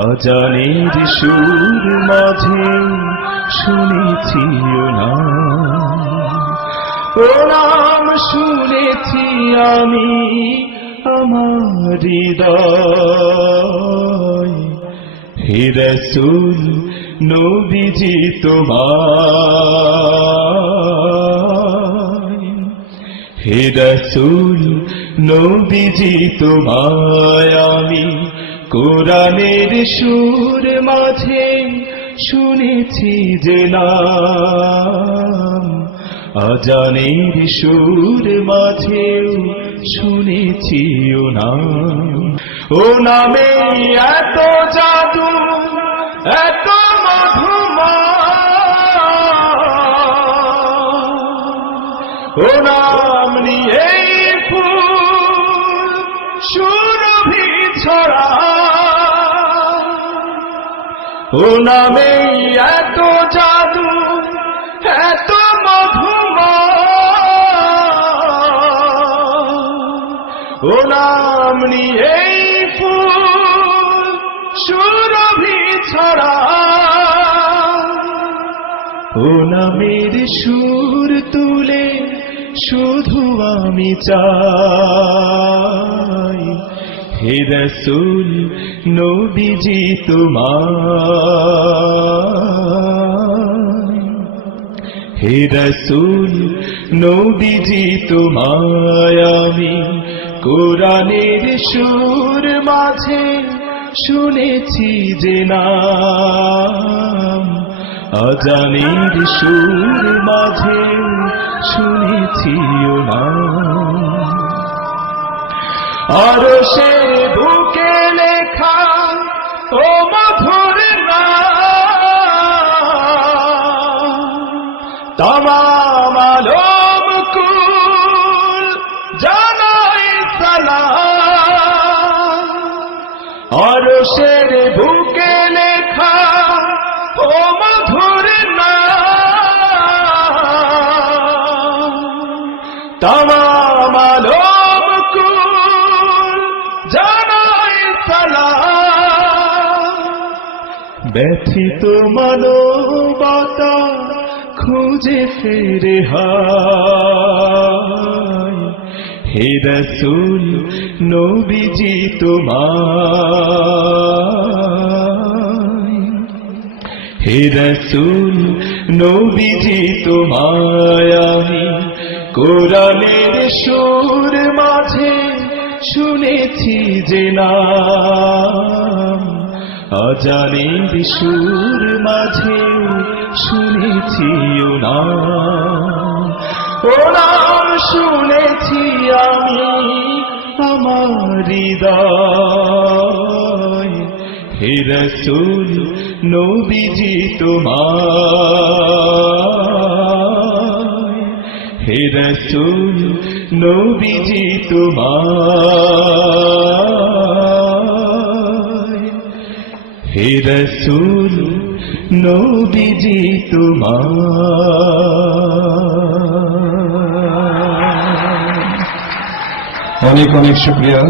আজানের সুর মাঝে শুনেছি না ও নাম শুনেছি আমি আমার হৃদয় হে রসুল নবীজি তোমার হে রসুল নবীজি তোমায় আমি কোরআনের সুর মাঝে শুনেছি যে নাম অজানের সুর মাঝেও শুনেছি ও নাম ও নামে এত জাদু এত মধুমা ও নাম ও নামে এত জাদু এত মধুম ও নাম নিয়েই ফুল সুরভি ছড়া ও নামের সুর তুলে শুধু আমি চা হে রসুল নবীজি তোমার হে রসুল নবীজি তোমায় আমি কোরআনের সুর মাঝে শুনেছি যে নাম অজানের সুর মাঝে শুনেছি ও নাম আরো সে মানুষের ভুকে লেখা ও মধুর না তমাম জানাই সালা ব্যথিত মানবতা খুঁজে ফিরে হা হে রসুল নবীজি তোমায় হে রসুল নবীজি তোমায় কোরআনের সুর মাঝে শুনেছি যে না অজানের সুর মাঝে শুনেছি না না রেখেছি আমি আমার হৃদয় হে রসুল নবীজি তোমার হে রসুল নবীজি তোমার হে নবীজি তোমার অনেক অনেক শুক্রিয়া